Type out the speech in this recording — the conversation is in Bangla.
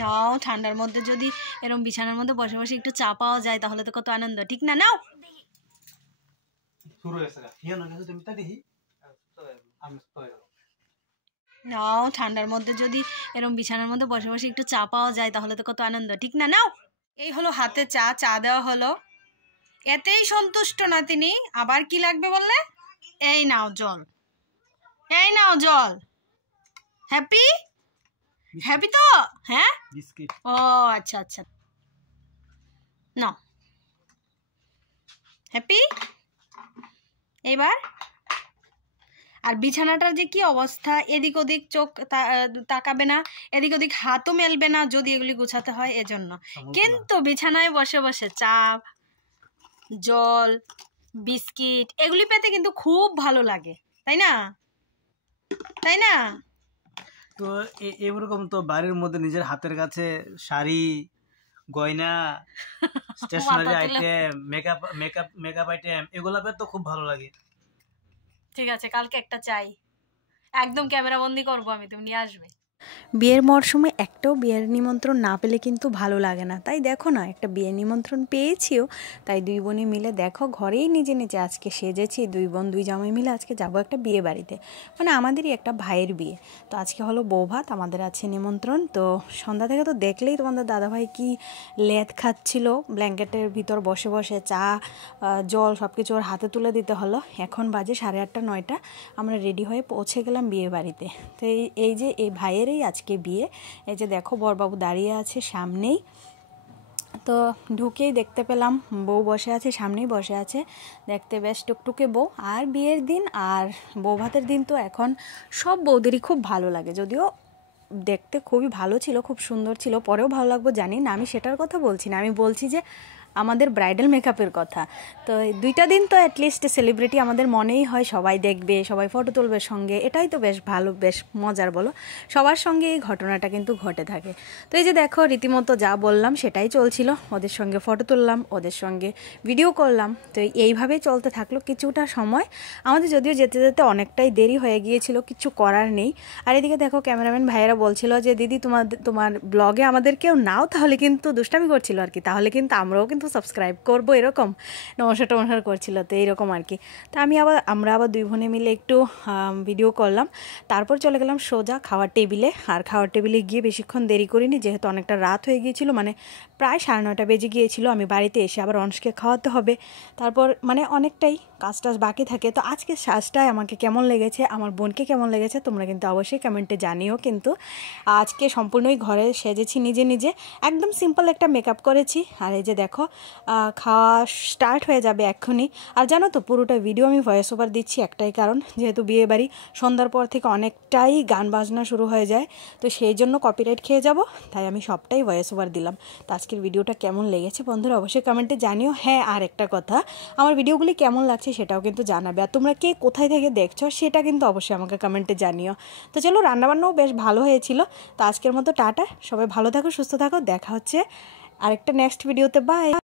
নাও, ঠান্ডার মধ্যে যদি এরকম বিছানার মধ্যে বসে বসে একটু চা পাওয়া যায় তাহলে তো কত আনন্দ, ঠিক না? নাও নাও, ঠান্ডার মধ্যে যদি এরকম বিছানার মধ্যে বসে বসে একটু চা পাওয়া যায় তাহলে তো কত আনন্দ, ঠিক না? নাও, এই হলো হাতে চা, চা দেওয়া হলো। এতেই সন্তুষ্ট না তিনি, আবার কি লাগবে বললে? এই নাও জল, এই নাও জল। হ্যাপি হ্যাপি তো? হ্যাঁ, বিস্কিট। ও আচ্ছা আচ্ছা, নাও হ্যাপি। এবার আর বিছানাটার যে কি অবস্থা, এদিক ওদিক চোখ তাকাবে না, এদিক ওদিক হাতও মেলবে না যদি এগুলি গুছাতে হয় এজন্য। কিন্তু বিছানায় বসে বসে চা, জল, বিস্কিট এগুলি পেতে কিন্তু খুব ভালো লাগে, তাই না? তাই না? তো এরকম তো বাড়ির মধ্যে নিজের হাতের কাছে শাড়ি, গয়না, স্টেশনারি আইটেম, মেকআপ আইটেম এগুলা পেতে তো খুব ভালো লাগে। ঠিক আছে, কালকে একটা চাই, একদম ক্যামেরা বন্দি করবো আমি, তুমি নিয়ে আসবে। বিয়ের মরশুমে একটাও বিয়ের নিমন্ত্রণ না পেলে কিন্তু ভালো লাগে না। তাই দেখো না, একটা বিয়ের নিমন্ত্রণ পেয়েছিও, তাই দুই বোনে মিলে দেখো ঘরেই নিজে নিজে আজকে সেজেছি। দুই বোন দুই জামাই মিলে আজকে যাবো একটা বিয়ে বাড়িতে, মানে আমাদেরই একটা ভাইয়ের বিয়ে। তো আজকে হলো বৌভাত, আমাদের আছে নিমন্ত্রণ। তো সন্ধ্যা থেকে তো দেখলেই তোমাদের দাদাভাই কি লেদ খাচ্ছিল, ব্ল্যাঙ্কেটের ভিতর বসে বসে চা, জল সব কিছু ওর হাতে তুলে দিতে হলো। এখন বাজে 8:30 9টা, আমরা রেডি হয়ে পৌঁছে গেলাম বিয়ে বাড়িতে। তো এই যে এই ভাইয়ের আজকে বিয়ে। এই যে দেখো বরবাবু দাঁড়িয়ে আছে সামনেই। তো ঢুকেই দেখতে পেলাম বউ বসে আছে, সামনেই বসে আছে, দেখতে বেশ টুকটুকে বউ। আর বিয়ের দিন আর বৌভাতের দিন তো এখন সব বউদেরই খুব ভালো লাগে, যদিও দেখতে খুবই ভালো ছিল, খুব সুন্দর ছিল, পরেও ভালো লাগবো জানি না, আমি সেটার কথা বলছি না, আমি বলছি যে আমাদের ব্রাইডাল মেকআপের কথা। তো দুইটা দিন তো অ্যাটলিস্ট সেলিব্রিটি আমাদের মনেই হয়, সবাই দেখবে, সবাই ফটো তুলবে সঙ্গে, এটাই তো বেশ ভালো, বেশ মজার বলো। সবার সঙ্গে এই ঘটনাটা কিন্তু ঘটে থাকে। তো এই যে দেখো রীতিমতো যা বললাম সেটাই চলছিল, ওদের সঙ্গে ফটো তুললাম, ওদের সঙ্গে ভিডিও করলাম। তো এইভাবেই চলতে থাকলো কিছুটা সময়। আমাদের যদিও যেতে যেতে অনেকটাই দেরি হয়ে গিয়েছিল, কিছু করার নেই। আর এদিকে দেখো ক্যামেরাম্যান ভাইয়েরা বলছিল যে দিদি তোমার ব্লগে আমাদের কেউ নাও, তাহলে কিন্তু দুষ্টামি করছিল আর কি, তাহলে কিন্তু আমরাও কিন্তু সাবস্ক্রাইব করবো, এরকম নমস্কার করছিল। তো এইরকম আর কি। তো আমরা আবার দুই বোনে মিলে একটু ভিডিও করলাম, তারপর চলে গেলাম সোজা খাওয়ার টেবিলে। আর খাওয়ার টেবিলে গিয়ে বেশিক্ষণ দেরি করিনি, যেহেতু অনেকটা রাত হয়ে গিয়েছিল, মানে প্রায় 9:30 বেজে গিয়েছিল। আমি বাড়িতে এসে আবার অনসকে খাওয়াতে হবে, তারপর মানে অনেকটাই কাজ টাজ বাকি থাকে। তো আজকে সাজটায় আমাকে কেমন লেগেছে, আমার বোনকে কেমন লেগেছে তোমরা কিন্তু অবশ্যই কমেন্টে জানিও। কিন্তু আজকে সম্পূর্ণই ঘরে সেজেছি নিজে নিজে, একদম সিম্পল একটা মেকআপ করেছি। আর এই যে দেখো খাওয়া স্টার্ট হয়ে যাবে এক্ষুনি। আর জানো তো পুরোটা ভিডিও আমি ভয়েস ওভার দিচ্ছি একটাই কারণ, যেহেতু বিয়ে বাড়ি সন্ধ্যার পর থেকে অনেকটাই গান বাজনা শুরু হয়ে যায়, তো সেই জন্য কপিরাইট খেয়ে যাব, তাই আমি সবটাই ভয়েস ওভার দিলাম। তো আজকের ভিডিওটা কেমন লেগেছে বন্ধুরা অবশ্যই কমেন্টে জানিও। হ্যাঁ, আর একটা কথা, আমার ভিডিওগুলি কেমন লাগছে সেটাও কিন্তু জানাবে, আর তোমরা কে কোথায় থেকে দেখছো সেটা কিন্তু অবশ্যই আমাকে কমেন্টে জানিও। তো চলো, রান্নাবান্নাও বেশ ভালো হয়েছিল। তো আজকের মতো টাটা, সবাই ভালো থাকো, সুস্থ থাকো, দেখা হচ্ছে আরেকটা নেক্সট ভিডিওতে। বাই।